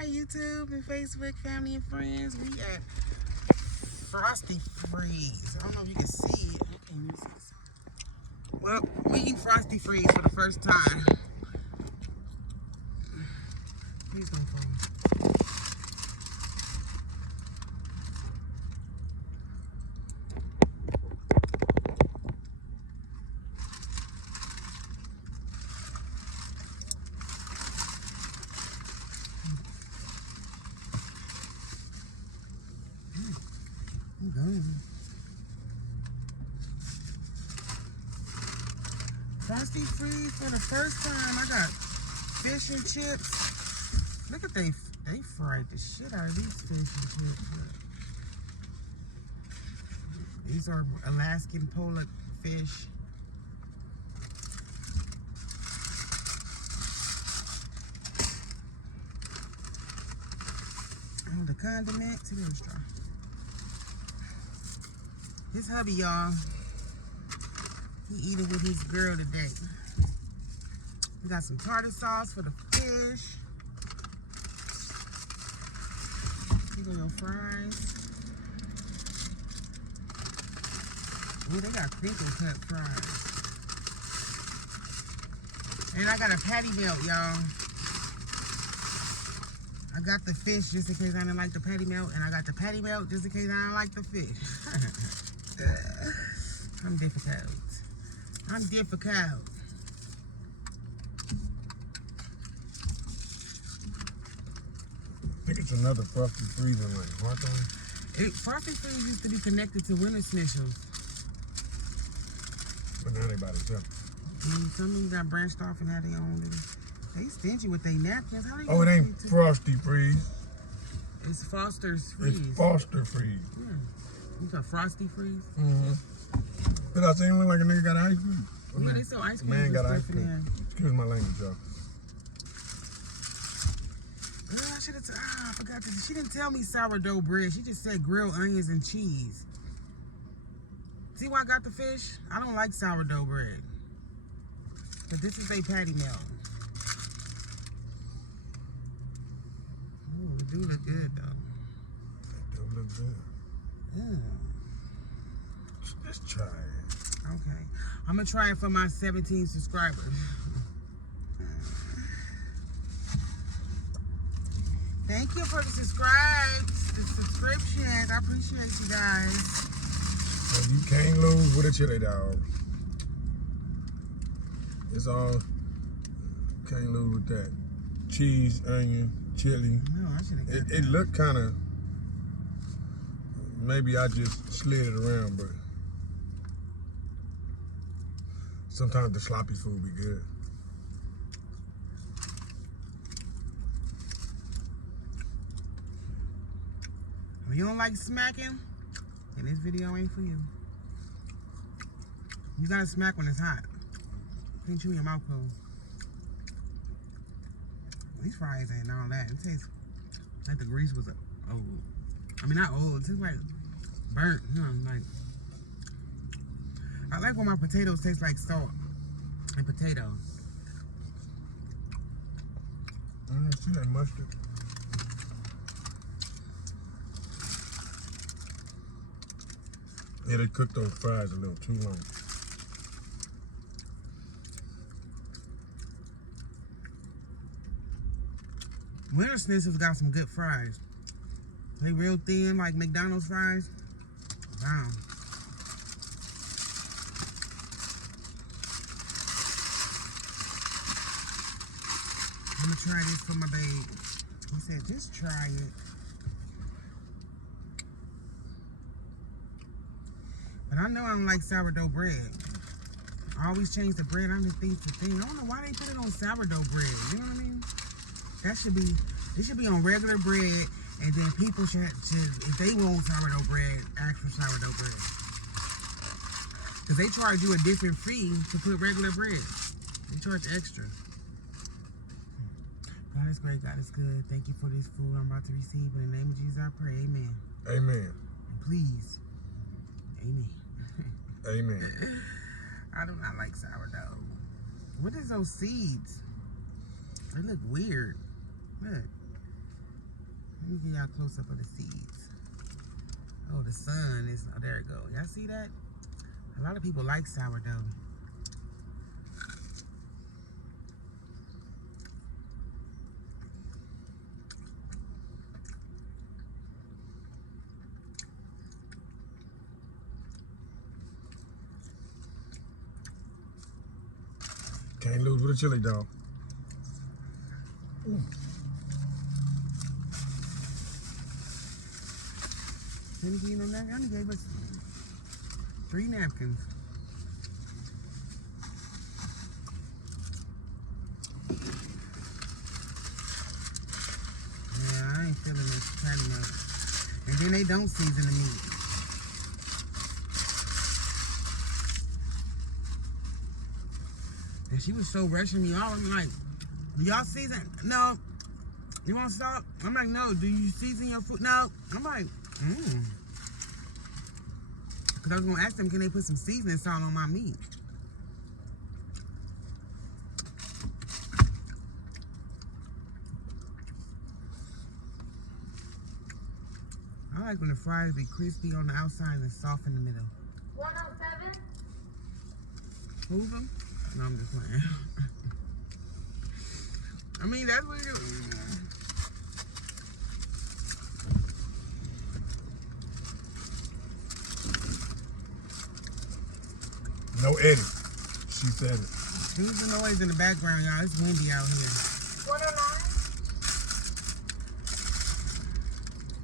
Hi, YouTube and Facebook, family and friends. We at Frosty Freeze. I don't know if you can see it. I can't even see this. Well, we eat Frosty Freeze for the first time. Please don't fall. I'm going. Frosty Freeze for the first time. I got fish and chips. Look at they fried the shit out of these fish and chips. These are Alaskan pollock fish. And the condiment to the straw. His hubby, y'all, he eating with his girl today. We got some tartar sauce for the fish. Here go your fries. Ooh, they got crinkle cut fries. And I got a patty melt, y'all. I got the fish just in case I didn't like the patty melt, and I got the patty melt just in case I didn't like the fish. I'm difficult. I'm difficult. I think it's another Frosty Freeze in like Hawthorne. Frosty Freeze used to be connected to Winter Snitchels. But now they by themselves. Some of them got branched off and had their own little. They stingy with their napkins. How they Oh, it ain't Frosty Freeze. It's Foster's Freeze. It's Foster Freeze. Yeah. You got Frosty Freeze? Mm-hmm. But I seen look like a nigga got ice cream. Yeah, they sell ice cream. Man got ice cream. Excuse my language, y'all. Girl, I should have. I forgot to. She didn't tell me sourdough bread. She just said grilled onions and cheese. See why I got the fish? I don't like sourdough bread. But this is a patty melt. Oh, it do look good though. It do look good. Yeah. Let's try it. Okay. I'm gonna try it for my 17 subscribers. Thank you for the subscriptions. I appreciate you guys. Well, you can't lose with a chili dog. It's all, can't lose with that. Cheese, onion, chili. No, I should have got that. It looked kind of, maybe I just slid it around, but sometimes the sloppy food be good. If you don't like smacking, then this video ain't for you. You gotta smack when it's hot. You can't chew your mouth closed. These fries ain't all that. It tastes like the grease was old. I mean, not old. It tastes like burnt. You know, like. I like when my potatoes taste like salt and potatoes. I don't see that mustard. Yeah, they cooked those fries a little too long. Winter Snitchels got some good fries. They real thin, like McDonald's fries. Wow. I'm gonna try this for my babe. He said, just try it. But I know I don't like sourdough bread. I always change the bread underneath the thing. I don't know why they put it on sourdough bread. You know what I mean? It should be on regular bread, and then people should if they want sourdough bread, ask for sourdough bread. Because they charge you a different fee to put regular bread. They charge extra. God is great, God is good. Thank you for this food I'm about to receive. In the name of Jesus, I pray. Amen. Amen. And please, amen. Amen. I do not like sourdough. What is those seeds? They look weird. Look. Let me give y'all a close up of the seeds. Oh, the sun is, oh, there it go. Y'all see that? A lot of people like sourdough. Can't lose with a chili dog. Didn't give you no napkin. I only gave us 3 napkins. Yeah, I ain't feeling this patty melt. And then they don't season the meat. And she was so rushing me off. I'm like, do y'all season? No. You want salt? I'm like, no. Do you season your food? No. I'm like, Because I was going to ask them, can they put some seasoning salt on my meat? I like when the fries be crispy on the outside and soft in the middle. 107? Move them? No, I'm just playing. I mean, that's what you do. No edit. She said it. Excuse the noise in the background, y'all. It's windy out here. 109?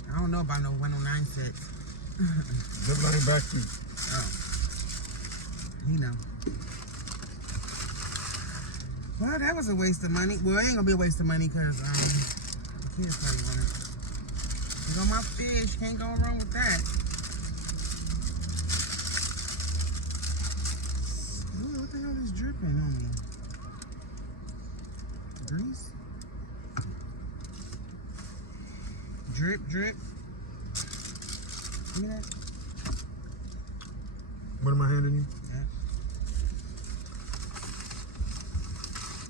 I don't know about no 109 sets. Zip line back to. Oh. You know. Well, that was a waste of money. Well, it ain't gonna be a waste of money because the kids probably want it. You got my fish. Can't go wrong with that. Ooh, what the hell is dripping on me? Grease? Drip, drip. Look at that. What am I handing you? Yeah.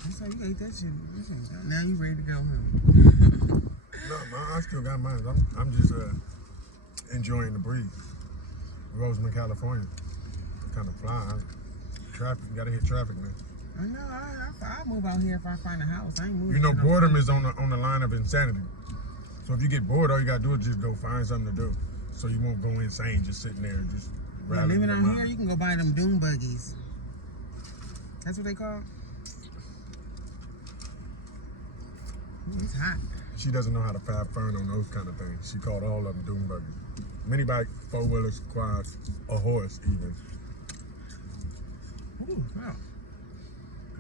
That's how you ate that shit. Now you ready to go home. No, I still got mine. I'm just enjoying the breeze. Roseman, California. Kind of fly. Traffic, you gotta hit traffic, man. I know. I'll move out here if I find a house. I ain't moving. You know, boredom is on the line of insanity. So if you get bored, all you gotta do is just go find something to do. So you won't go insane just sitting there and just rattling living your out mind. here, you can go buy them doom buggies. That's what they call. It's hot. She doesn't know how to fab fern on those kind of things. She called all of them doom buggies. Many bike, 4-wheelers, quads, a horse even. Ooh, wow.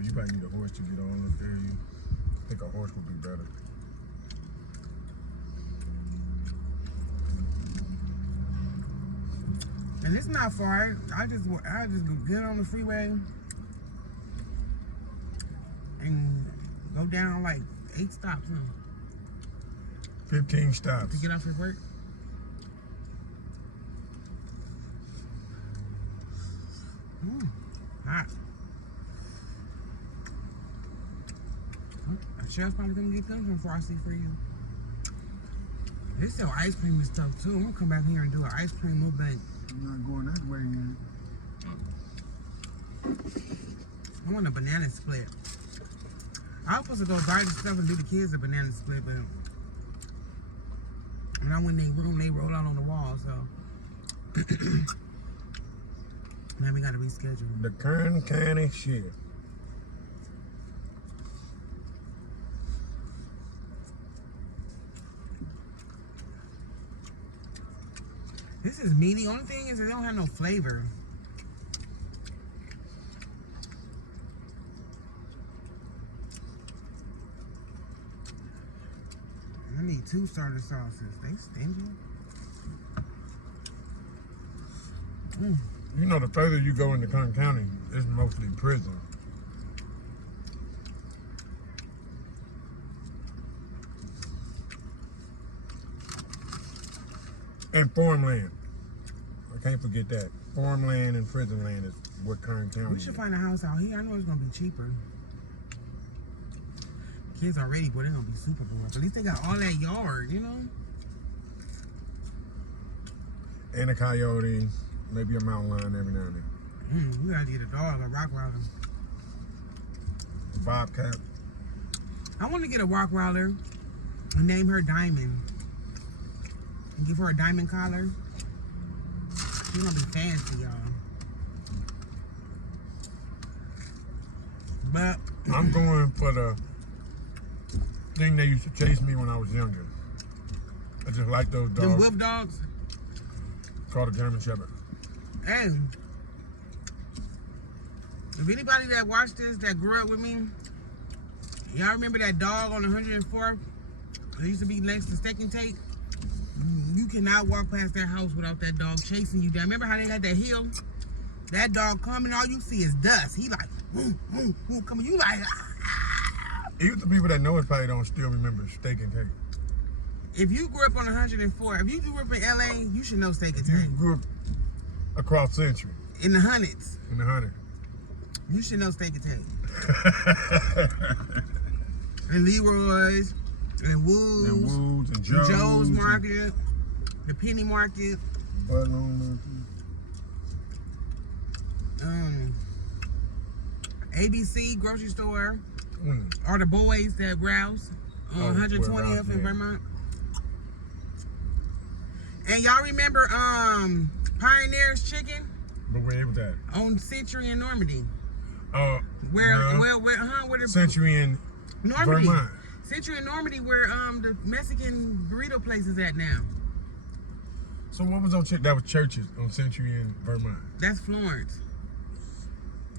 You might need a horse to get on up there. I think a horse would be better. And it's not far. I just get on the freeway and go down like 8 stops. 15 stops. To get off at work. Hot. Cheryl's probably gonna get them from Frosty for you. They sell ice cream and stuff too. I'm gonna come back here and do an ice cream mukbang. I'm not going that way yet. I want a banana split. I was supposed to go buy the stuff and do the kids a banana split, but when I went in their room, they rolled out on the wall, so now we gotta reschedule. The Kern County shit. This is meaty. Only thing is they don't have no flavor. I need 2 starter sauces. They stingy. You know, the further you go into Kern County, it's mostly prison. And farmland. I can't forget that. Farmland and prison land is what Kern County We should is. find a house out here. I know it's gonna be cheaper. Kids already, boy, they're gonna be super bored. At least they got all that yard, you know? And a coyote, maybe a mountain lion every now and then. We gotta get a dog, a Rottweiler. Bobcat. I want to get a Rottweiler and name her Diamond. And give her a diamond collar. She's gonna be fancy, y'all. But I'm going for the thing they used to chase me when I was younger. I just like those dogs. them wolf dogs. Called a German Shepherd. Hey, if anybody that watched this that grew up with me, y'all remember that dog on 104th that used to be next to Steak and Take? You cannot walk past that house without that dog chasing you down. Remember how they got that hill? That dog coming, all you see is dust. He like, boom, boom, boom, coming. You like, ah. Even the people that know it probably don't still remember Steak and Take. If you grew up on 104, if you grew up in LA, you should know Steak and You Take. grew up across Century In the hundreds, in the 100. you should know Steak and Take. And Leroy's, and Woods, And Woods and and Joe's. Joe's Market, the Penny Market, ABC grocery store, or the boys that browse on 120th in Vermont. And y'all remember Pioneer's Chicken But where was that? on Century in Normandy? Oh, Where the Century in Normandy. Vermont. Century in Normandy, where the Mexican burrito place is at now. So what was on that was Churches on Century in Vermont? That's Florence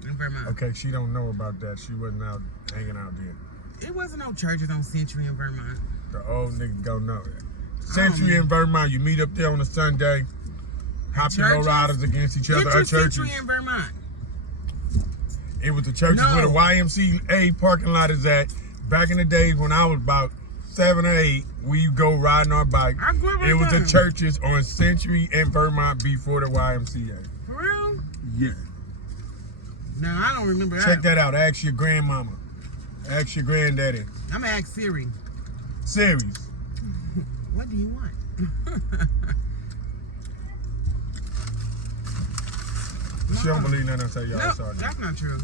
in Vermont. Okay, she don't know about that. She wasn't out hanging out there. It wasn't no churches on Century in Vermont. The old niggas go know that. Century in Vermont, you meet up there on a Sunday, hop your low riders against each other. Our churches. Century in Vermont. It was the churches where the YMCA parking lot is at. Back in the days when I was about 7 or 8, we go riding our bike. I grew up It was the with them. churches on Century in Vermont before the YMCA. For real? Yeah. No, I don't remember that. Check that out. Ask your grandmama. Ask your granddaddy. I'm gonna ask Siri. Series. What do you want? She don't believe nothing I say, y'all. No, Sorry. that's not true.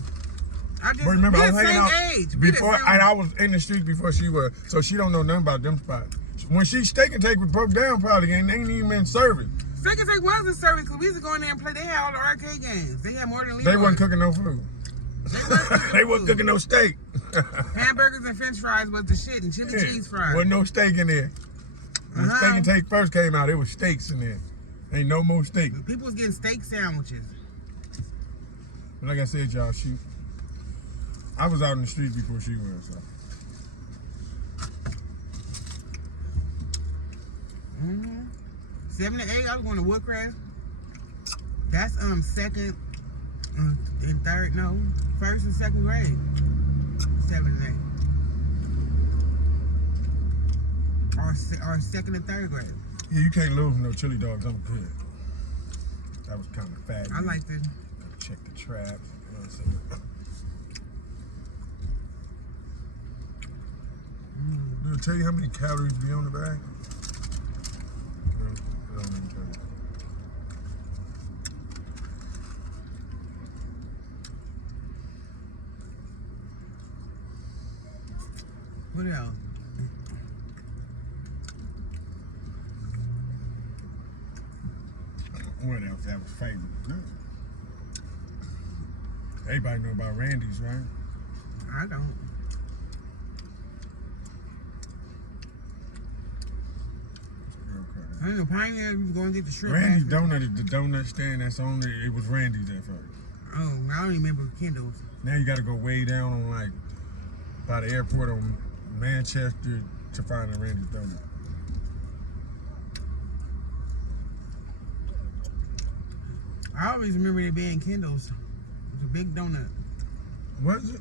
I just, But remember, we I the was hanging same out age. We the before, same- and I was in the street before she was, so she don't know nothing about them spots. When she Steak and Take was broke down, probably, and they ain't even been serving. Steak and Take was a service because we used to go in there and play. They had all the arcade games. They had more than Leroy. They wasn't cooking no food. They wasn't cooking no steak. Hamburgers and French fries was the shit, and chili cheese fries. Wasn't no steak in there. When Steak and Take first came out, it was steaks in there. Ain't no more steak. People was getting steak sandwiches. But like I said, y'all, I was out in the street before she was. So. 7 to 8, I was going to Woodcraft. That's second and third, no, first and second grade. 7 to 8. Or second and third grade. Yeah, you can't lose no chili dogs. I'm good. That was kind of fat. I like the. Check the traps. You know what I'm saying? Did it tell you how many calories be on the bag? No, it don't even tell you. What else? What else? That was favorite. No. Everybody know about Randy's, right? I don't. I know Pioneer was going to get the shrimp. Randy's basket. Donut is the donut stand that's on there. It was Randy's at first. Oh, I don't remember Kendall's. Now you got to go way down on like by the airport on Manchester to find a Randy's Donut. I always remember it being Kendall's. It was a big donut Was it?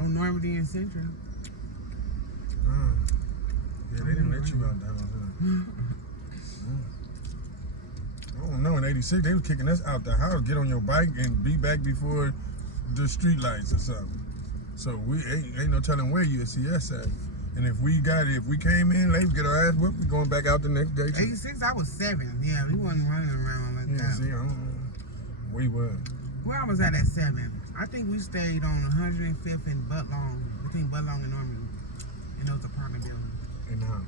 on Normandy and Central. Yeah, they didn't let you out there. I don't know. In '86, they were kicking us out the house. Get on your bike and be back before the street lights or something. So we ain't no telling where you see us at. And if we came in late, we get our ass whipped, we going back out the next day too. 86, I was 7. Yeah, we wasn't running around like that. See, we were. Where I was at 7. I think we stayed on 105th and Butlong, between Butlong and Norman, in those apartment buildings. And how?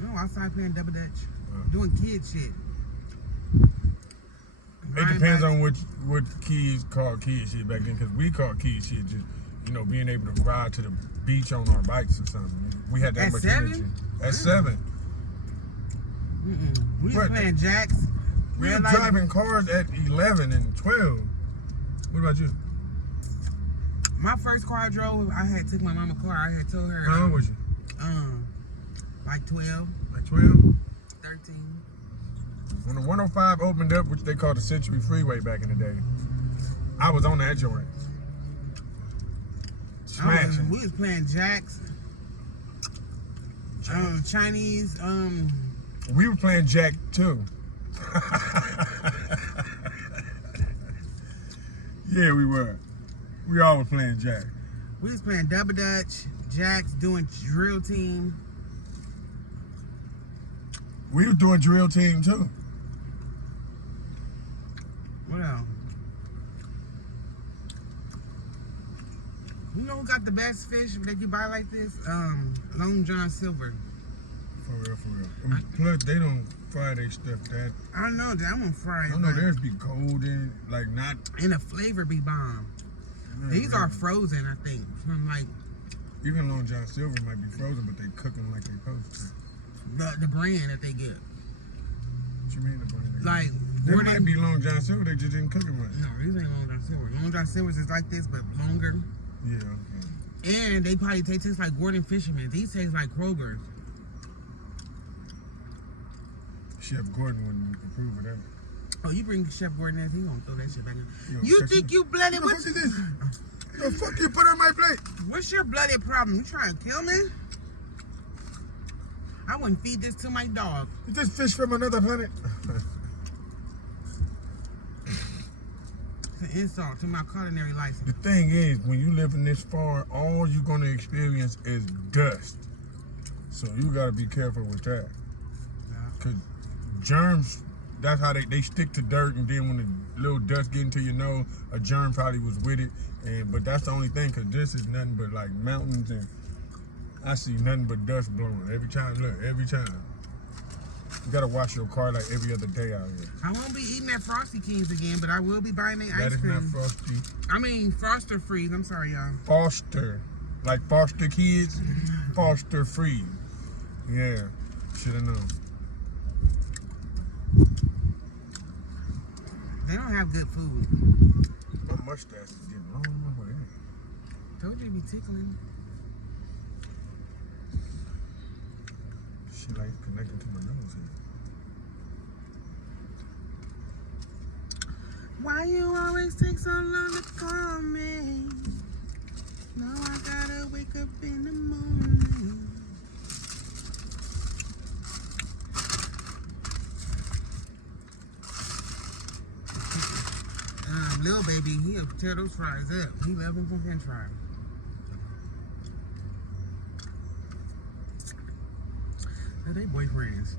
No, outside playing double dutch, doing kid shit. It depends on what kids call kid shit back then, because we called kid shit just, being able to ride to the beach on our bikes or something. We had that At much 7? energy. At 7. We was playing jacks. We were driving cars at 11 and 12. What about you? My first car I drove, I had took my mama car. I had told her. How old was you? Like 12. Like 12? 13. When the 105 opened up, which they called the Century Freeway back in the day, I was on that joint. Smashing. We was playing jacks. Chinese. We were playing Jack too. Yeah, we were. We all were playing Jack. We was playing double dutch, jacks, doing drill team. We were doing drill team too. What else? You know who got the best fish that you buy like this? Long John Silver. For real, for real. Plus, they don't fry their stuff that. I know that I'm gonna fry it. I know theirs be golden, like not. And the flavor be bomb. These are frozen, I think. From like. Even Long John Silver might be frozen, but they cook them like they supposed to. The brand that they get. What you mean the brand? Like. They might be Long John Silver, they just didn't cook them right. No, these ain't Long John Silver. Long John Silver's is like this, but longer. Yeah, okay. And they probably taste like Gordon Fisherman. These taste like Kroger's. Chef Gordon wouldn't approve of that. Oh, you bring Chef Gordon in, he gonna throw that shit back in. Yo, You think you bloody? What the fuck is this? The fuck you put on my plate? What's your bloody problem? You trying to kill me? I wouldn't feed this to my dog. Is this fish from another planet? It's an insult to my culinary license. The thing is, when you live in this far, all you're gonna experience is dust. So you gotta be careful with that. Cause germs, that's how they stick to dirt, and then when the little dust get into your nose, a germ probably was with it. But that's the only thing, cause this is nothing but like mountains, and I see nothing but dust blowing every time. Look, every time. You gotta wash your car like every other day out here. I won't be eating at Frosty Kings again, but I will be buying their ice cream. That is not Frosty. I mean, Foster Freeze. I'm sorry, y'all. Foster. Like foster kids? Foster Freeze. Yeah. Should've known. They don't have good food. My mustache is getting long over there. Told you to be tickling. She like connecting to my nose here. Why you always take so long to call me? Now I gotta wake up in the morning. Lil baby, he'll tear those fries up. He loves them from French fries. They're they boyfriends.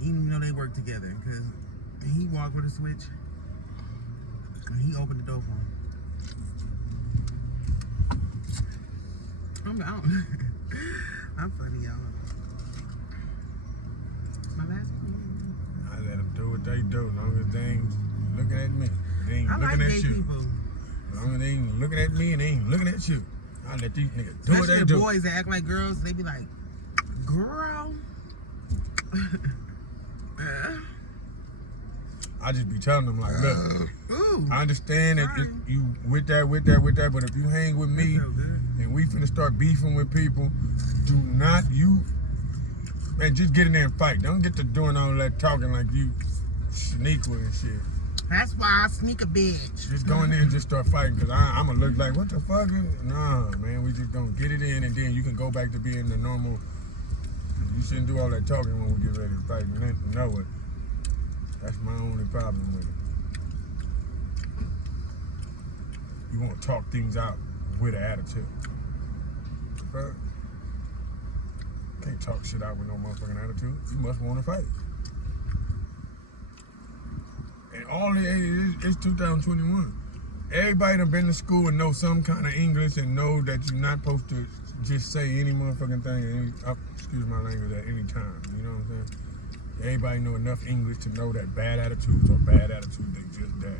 He didn't even know they worked together because he walked with a switch and he opened the door for him. I'm out. I'm funny, y'all. It's my last one. I let them do what they do, as long as they ain't looking at me. They ain't I looking like at gay you. people. As long as they ain't looking at me and they ain't looking at you. I let these niggas do what Especially they the do. boys that act like girls, they be like, girl. I just be telling them like, look, Ooh, I understand that sorry. you with that, but if you hang with me That felt good. and we finna start beefing with people, do not man, just get in there and fight. Don't get to doing all that talking like you sneak with and shit. That's why I sneak a bitch. Just go in there and just start fighting, because I'm going to look like, what the fuck? Nah, man, we just going to get it in, and then you can go back to being the normal. You shouldn't do all that talking when we get ready to fight. You know it. That's my only problem with it. You want to talk things out with an attitude. fuck? Can't talk shit out with no motherfucking attitude. You must want to fight. And all it's 2021. Everybody done been to school and know some kind of English and know that you're not supposed to just say any motherfucking thing, excuse my language, at any time. You know what I'm saying? Everybody know enough English to know that bad attitudes are bad attitudes. They just that.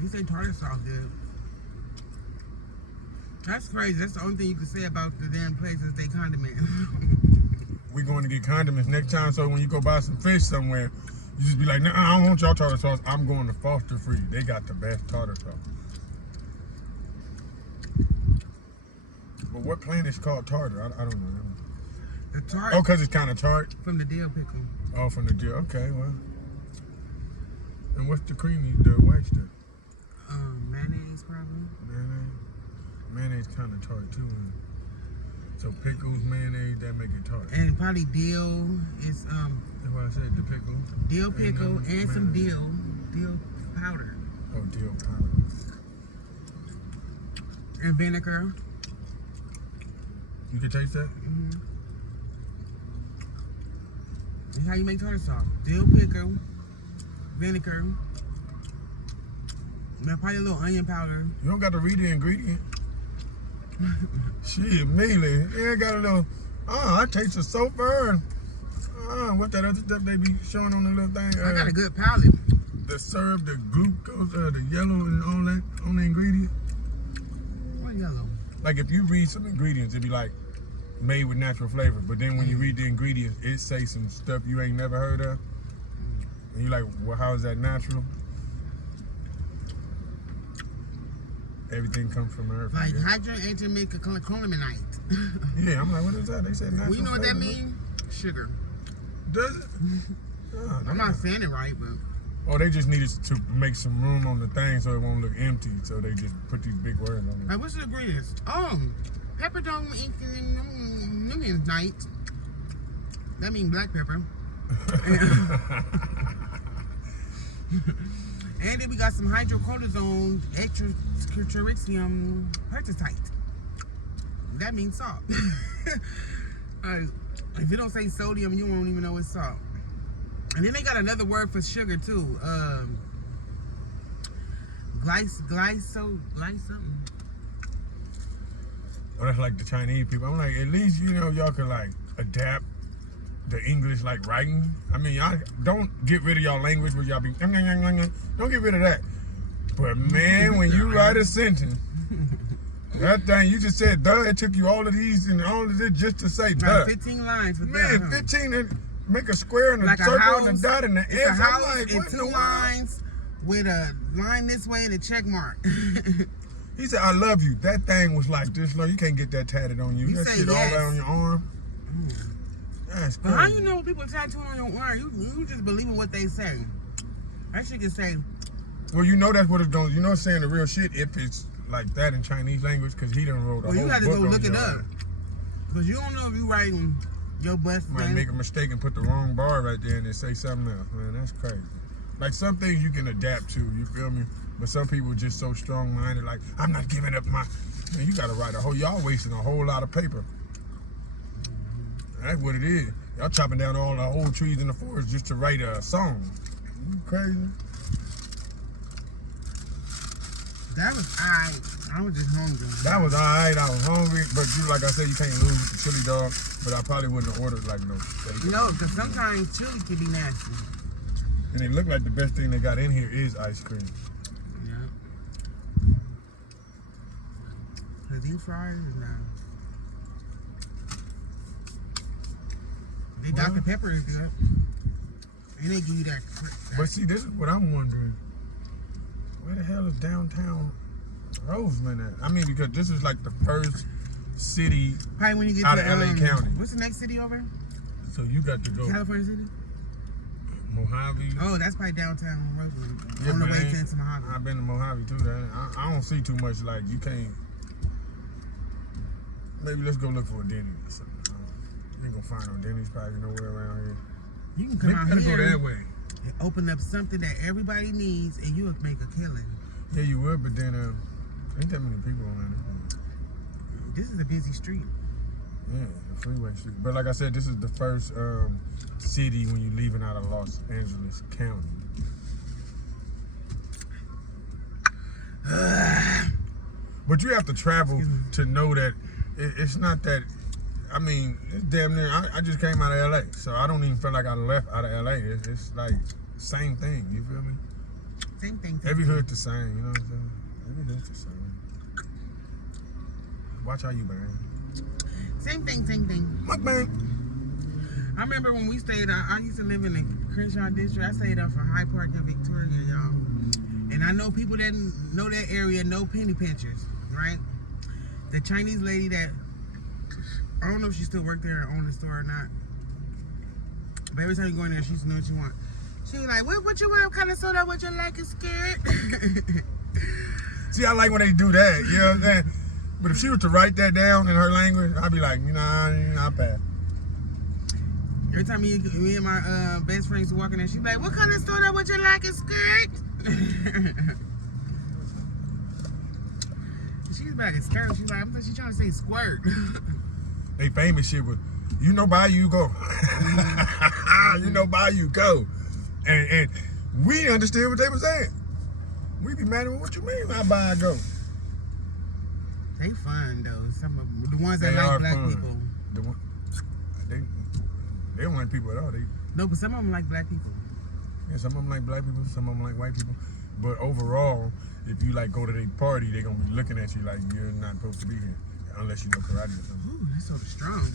He said tartar sauce good. That's crazy. That's the only thing you can say about the damn places they condiment. We're going to get condiments next time, so when you go buy some fish somewhere, you just be like, nah, I don't want y'all tartar sauce. I'm going to Foster Free. They got the best tartar sauce. But what plant is called tartar? I don't know. The tart. Oh, because it's kind of tart? From the dill pickle. Oh, from the dill. Okay, well. And what's the creamy, the white stuff? Mayonnaise, probably. Mayonnaise kind of tart too. So pickles, mayonnaise, that make it tart. And probably dill is That's why I said the pickle. Dill pickle and some dill powder. Oh, dill powder. And vinegar. You can taste that? Mm-hmm. That's how you make tartar sauce. Dill pickle, vinegar. And probably a little onion powder. You don't got to read the ingredient. Shit, immediately. Yeah, got a little, I taste the sulfur. What that other stuff they be showing on the little thing? I got a good palate. The syrup, the glucose, the yellow and all that on the ingredient. What yellow? Like if you read some ingredients, it'd be like made with natural flavor. But then when you read the ingredients, it say some stuff you ain't never heard of. And you like, well, how is that natural? Everything comes from Earth. Like hydrogen make a chloraminite. Yeah, I'm like, what is that? They said natural. Well, you know what that flavor. means? Sugar. Does it? I'm not saying it right, but. Oh, they just needed to make some room on the thing so it won't look empty. So they just put these big words on it. Like, what's the ingredients? Oh, pepper don't onions night. That means black pepper. And then we got some hydrocortisone extraterritorium pertutite. That means salt. If you don't say sodium, you won't even know it's salt. And then they got another word for sugar too. Something. Oh, that's like the Chinese people. I'm like, at least y'all can like adapt the English like writing. I mean, y'all don't get rid of y'all language where y'all be. Don't get rid of that. But man, when you write a sentence, that thing you just said, duh. It took you all of these and all of this just to say duh. 15 lines for Man, that, 15 and make a square and a like circle a house, and a dot and an it's S. a house I'm like, and what in the 2 world? lines with a line this way and a check mark. He said, I love you. That thing was like this. Look, you can't get that tatted on you. You That say shit yes. all down your arm. That's But crazy. how you know people tattooing on your arm? You just believing what they say. That shit can say. Well, you know that's what it's doing. You know it's saying the real shit if it's like that in Chinese language because he done wrote a Well, whole you have to book go on look it your up. arm. Because you don't know if you writing your best Might friend. make a mistake and put the wrong bar right there and then say something else. Man, that's crazy. Like some things you can adapt to, you feel me? But some people are just so strong-minded, like, I'm not giving up my... Man, you gotta write y'all wasting a whole lot of paper. That's what it is. Y'all chopping down all the old trees in the forest just to write a song. You crazy? That was alright. I was just hungry. That was alright. I was hungry, but like I said, you can't lose with the chili dog. But I probably wouldn't have ordered like no steak. No, because sometimes chili can be nasty. And it looked like the best thing they got in here is ice cream. Yeah. Because these fries is now. The Dr. Pepper is good. And they give you that. But see, this is what I'm wondering. Where the hell is downtown Roseman at? I mean, because this is like the first city Probably when you get out to of LA County. What's the next city over? So you got to go California City? Mojave. Oh, that's probably downtown Roseland. Yeah, On the but way ain't- to Mojave. I've been to Mojave too. I don't see too much. Like you can't. Maybe let's go look for a Denny's or something. You ain't gonna find no Denny's probably nowhere around here. You can come Maybe out gotta here go that way. and open up something that everybody needs, and you would make a killing. Yeah, you would, but then ain't that many people around it. This is a busy street. Yeah, the freeway street. But like I said, this is the first city when you're leaving out of Los Angeles County. But you have to travel to know that it's not that. I mean, it's damn near. I just came out of LA, so I don't even feel like I left out of LA. It's like same thing. You feel me? Same thing. Every hood the same. You know what I'm saying? Every hood's the same. Watch how you bang. Same thing. Mukbang. I remember when we stayed. I used to live in the Crenshaw district. I stayed up for Hyde Park in Victoria, y'all. And I know people that know that area know penny pinchers, right? The Chinese lady that, I don't know if she still worked there or owned the store or not. But every time you go in there, she used to know what you want. She was like, what you want? What kind of soda would you like? Is scared? See, I like when they do that, you know what I'm saying? But if she was to write that down in her language, I'd be like, I'll pass. Every time me and my best friends walk in there, she's like, what kind of soda would you like? Is scared? She's back in skirt. She's like, I'm she's trying to say squirt. They famous shit with, buy you go. Buy you go. And we understood what they were saying. We be mad at what you mean I buy I go. They fun though. Some of the ones that They like are black fun. people. They don't like people at all. No, but some of them like black people. Yeah, some of them like black people, some of them like white people. But overall, if you like go to their party, they gonna be looking at you like you're not supposed to be here, unless you know karate or something. Ooh, that's so strong.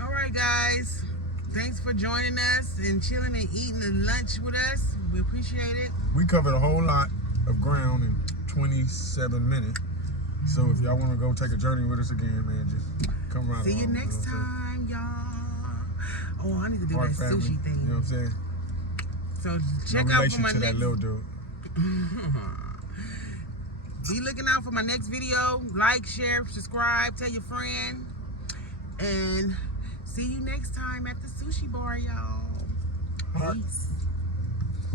All right, guys. Thanks for joining us and chilling and eating the lunch with us. We appreciate it. We covered a whole lot of ground in 27 minutes. So if y'all want to go take a journey with us again, man, just come around. See you next time, y'all. Oh, I need to do that family, sushi thing. You know what I'm saying? So check no out relation for my to next. that little dude. Be looking out for my next video. Like, share, subscribe, tell your friend, and see you next time at the sushi bar, y'all. Peace.